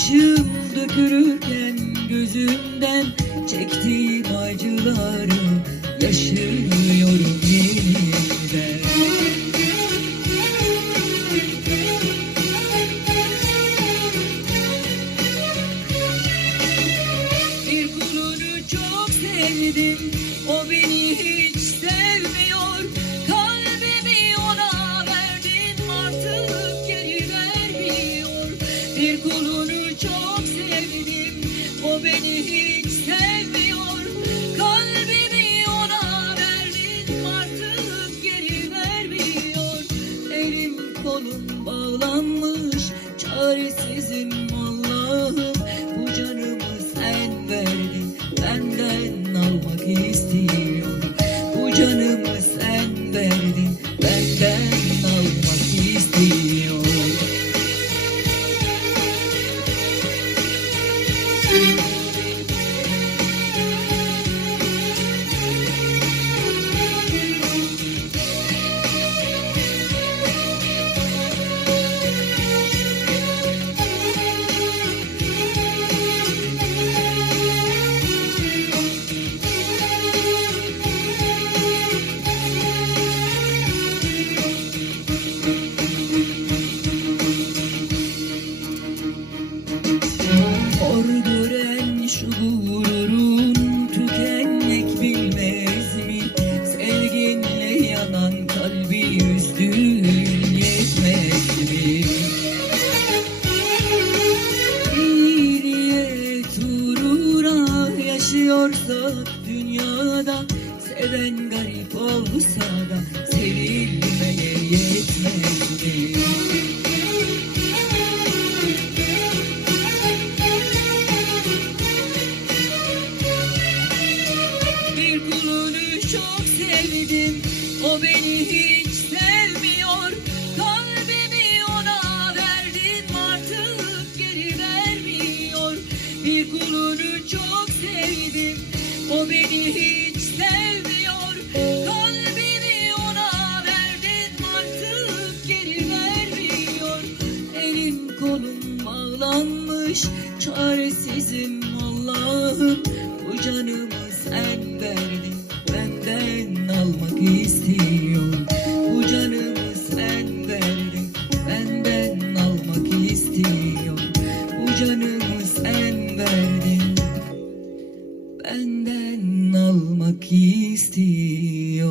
Yaşım dökülürken gözümden çektiğim acıları yaşıyorum Let's go. Ben garip olsa da sevilmeye yetmedi. Bir kulunu çok sevdim O beni hiç bağlanmış çaresizim Allah'ım. Bu canımı sen verdin benden almak istiyor bu canımı sen verdin benden almak istiyor bu canımı sen verdin benden almak istiyor